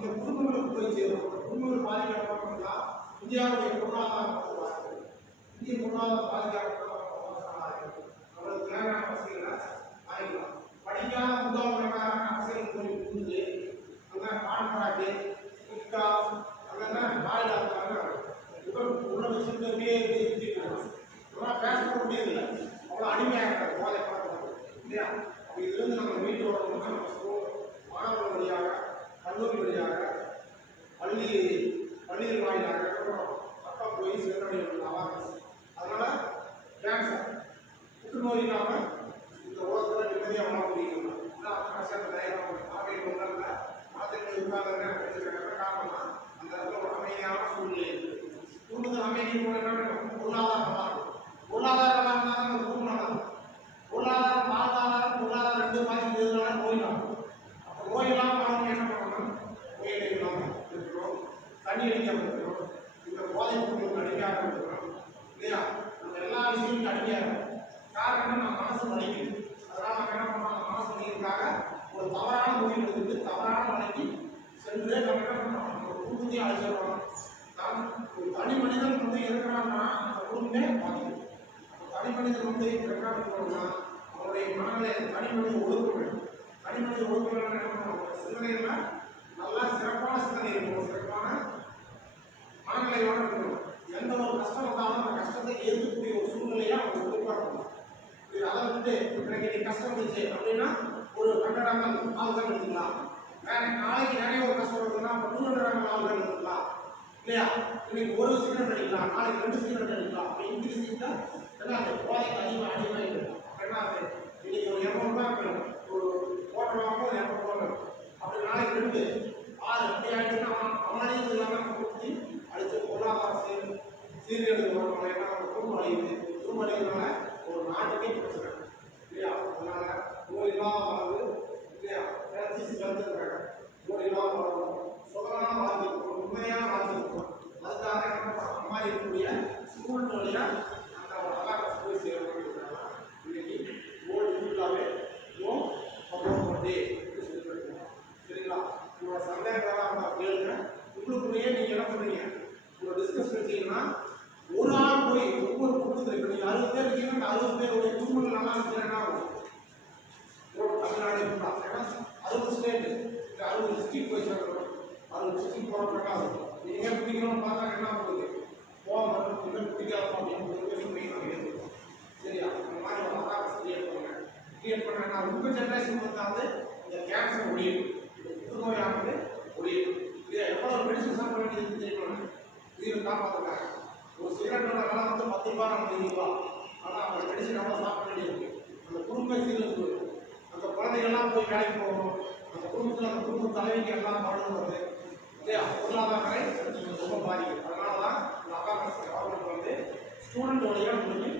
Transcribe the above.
அந்த குடும்பங்களுக்கு போய் சேரும். குடும்பங்கள் பாதிக்கப்பட்டா இந்தியாவுடைய பொருளாதாரம் இந்திய பொருளாதாரம் பாதிக்கப்பட்ட அவர்களுக்கு தேவையான வசதிகளை வாங்கிக்கலாம். படிக்காத முதல்வர்களான அரசியல் போய் புரிஞ்சு அங்கே கான்ட்ராக்டு குட்கா அதெல்லாம் பாதுகாப்பாங்க உள்ள வச்சுருந்தே சுற்றிக்கலாம். இதெல்லாம் பேச முடியதில்லை. அவ்வளோ அடிமையாக போதை பழக்கம் இல்லையா? இதுலேருந்து நம்ம மீட்டு வரணும்னா நம்ம ஸ்கூல் மாணவர்கள் வழியாக கல்லூரி வழியாக பள்ளிகள் வாயிலாக பக்கம் போய் சென்றடையும் அவார்னஸ். அதனால் கேன்சர் புற்றுநோய் இல்லாமல் இந்த உலகத்தில் நிம்மதியாக வாழ முடியும். ஆகையில் ஒன்றில் மனதிற்கு உட்கார்ந்த காரணம்னா அந்த இடத்துல ஒரு அமைதியான சூழ்நிலை இருக்குது. குடும்பத்தில் அமைதி கூட என்ன வேணும்? பொருளாதாரமாக இருக்கும். பொருளாதாரமாக இருந்தால் அந்த குடும்பம் நடக்கும். பொருளாதாரம் வாழ்வாதாரம் பொருளாதாரம் ரெண்டு மாதிரி இருந்ததுனால நோய் நடக்கும். அப்போ நோய் இல்லாமல் வாழ்க்கை என்ன பண்ணணும்? நோய் இல்லாமல் இருக்கிறோம், தண்ணி அடிக்காமல் இருக்கிறோம், இந்த போதை பொருளுக்கு அடிக்காமல் இருக்கிறோம் இல்லையா? நம்ம எல்லா விஷயமும் அடிக்காக காரணம் நம்ம மனசு வலிக்குது. அதனால் நம்ம என்ன பண்ணுறோம்? அந்த மனசு வலிக்கிறதுக்காக ஒரு தவறான முடிவு எடுத்துட்டு தவறான வழிக்கு சென்று நம்ம என்ன பண்ணுறோம்? நம்ம குடும்பத்தையும் அழைச்சிடுறோம். ஒரு தனி மனிதன் இருக்கிறான்னா அந்த குடும்பமே பாதிக்கும். தனி மனிதன் இருக்கிறான்னா அவருடைய மனநிலை தனி மனிதன் ஒழுக்க வேண்டும். தனி மனிதன் ஒழுக்க வேண்டும் என்ன பண்ணுறோம்? சிந்தனைகள்னா நல்லா சிறப்பான சிந்தனை இருக்கணும், சிறப்பான மனநிலையோடு இருக்கணும். எந்த ஒரு கஷ்டம் வந்தாலும் அந்த கஷ்டத்தை ஏற்கக்கூடிய ஒரு சூழ்நிலையை அவங்க உருவாக்கணும். இது அதை வந்துட்டு எனக்கு இன்னைக்கு கஷ்டம் வந்துச்சு அப்படின்னா ஒரு 100 ஆள்கள் எடுத்துக்கலாம். நாளைக்கு நிறைய ஒரு கஷ்டம் வருதுன்னா 200 ஆள்கள் எடுத்துக்கலாம் இல்லையா? இன்னைக்கு ஒரு ஸ்டூடெண்ட் அடிக்கலாம், நாளைக்கு 2 ஸ்டூடெண்ட் அடிக்கலாம். அப்போ இன்க்ரீஸிங்காக என்ன அது போதைக்கு அதிகமாக இருக்கும். என்ன அது இன்னைக்கு ஒரு 200 ரூபாய் ஒரு ஹோட்டல் வாங்கும்போது 200 ரூபாய் வேணும். அப்படி நாளைக்கு 2 6 அப்படி ஆயிடுச்சுன்னா அவனாலையும் இல்லாமல் கொடுத்து அடித்து பொருளாதார சீர்கேடு வரணும். ஏன்னா அவங்க குடும்பம் அழியுது. குடும்பம் அழிவுனால ஒரு நாட்டுக்கே பிரச்சனை இல்லையா? அதனால நோய் இல்லாமல் வாழ்வு இல்லையா? கலந்துருக்காங்க. நோய் இல்லாமல் வரணும், சுகமான வாழ்க்கை இருக்கணும், உண்மையான வாழ்க்கை இருக்கணும். அதுக்காக என்ன பண்ணுறோம்? அம்மா இருக்கக்கூடிய ஸ்கூல் வழியாக அந்த அவேர்னஸ் போய் சேரணும். இன்னைக்கு ஓல்டு ஃபுல்லாகவே நோ பர்த்டே சொல்லியிருக்கோம். சரிங்களா? உங்களோட சந்தேகங்களாக இருந்தால் கேளுங்க. உங்களுக்குள்ளேயே நீங்கள் என்ன பண்ணுறீங்க? உங்களோட டிஸ்கஸ் வச்சிங்கன்னா ஒரு ஆள் போய் ஒவ்வொரு குடும்பத்தில் இப்போ நீங்கள் 60 பேர் இருக்கீங்கன்னா அந்த 60 பேருடைய குடும்பங்கள் நல்லா இருந்துச்சுன்னா என்ன ஆகும்? தமிழ்நாடு இருந்தால் ஏன்னா 60 ஸ்டேட்டு இந்த 60 டிஸ்ட்ரிக்ட் போய் சேர்க்கணும். 60 டிஸ்ட்ரிக்ட் போகிற பிரகாரம் நீங்கள் பிடிக்கணும்னு பார்த்தா என்ன ஆகுது? போக மாட்டோம், இன்னும் பிடிக்காதோம் அப்படின்னு சொல்லிட்டு சரியா? அந்த மாதிரி ஒரு அவேர்னஸ் கிரியேட் பண்ண உங்கள் ஜென்ரேஷன் வந்து இந்த கேன்சர் ஒழியும், புற்றுநோயானது ஒழியும். இதை எவ்வளோ மெடிசன் சாப்பிட வேண்டியது தெரியும். உயிரை காப்பாற்றுறாங்க. ஒரு சிகரெட்டோட விலை வந்து 10 ரூபா, 20 ரூபா. ஆனால் அவங்க மெடிசன் எவ்வளோ சாப்பிட வேண்டியது? அந்த குடும்பம் சீரழிவு, அந்த குழந்தைகள்லாம் போய் வேலைக்கு போகணும், அந்த குடும்பத்தில் அந்த குடும்ப தலைவிக்கு எல்லாம் பாடுபடுறது இல்லையா? பொருளாதார ரொம்ப பாதிக்கும். அதனால தான் இந்த அவேர்னஸ் கவர்மெண்ட் வந்து ஸ்டூடெண்ட் வழியாக முடிஞ்சு